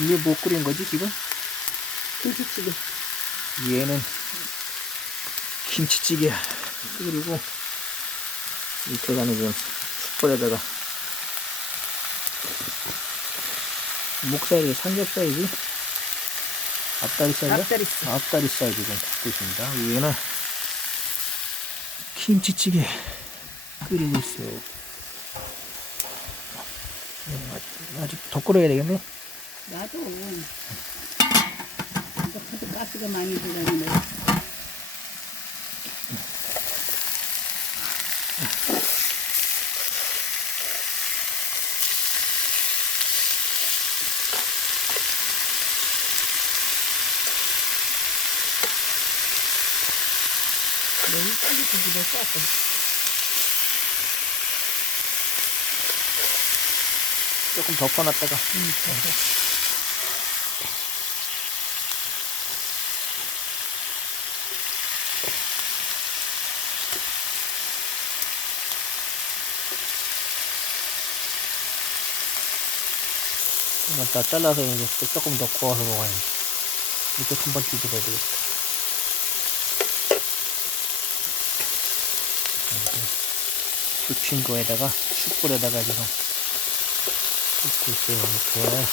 이게 뭐 끓인 거지 지금? 김치찌개. 얘는 김치찌개야. 그리고 이쪽에는 지금 숯불에다가 목살이 삼겹살이지? 앞다리살이야? 앞다리살. 앞다리살 지금 굽고 있습니다. 위에는 김치찌개 끓이고 있어요. 아직 더 끓여야 되겠네? 나도. 이거 가스가 많이 들어가네. 너무 빨리 고기를 쌌어. 조금 덮어놨다가 이건 다 잘라서 이제 또 조금 더 구워서 먹어야지. 이쪽 한번 뒤집어야 되겠다. 부친 거에다가 숯불에다가 지금 굽고 있어요. 이렇게.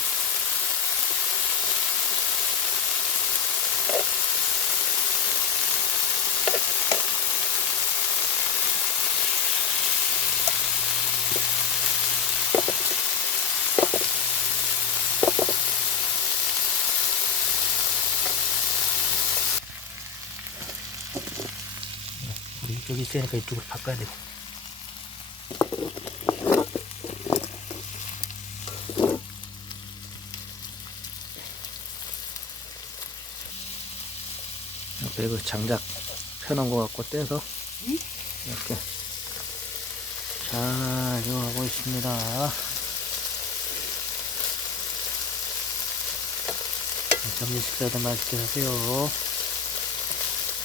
우리 이쪽이 있으니까 이쪽으로 바꿔야 돼. 그리고 장작 펴놓은 거 갖고 떼서 이렇게 잘 이용하고 있습니다. 점심 식사도 맛있게 하세요.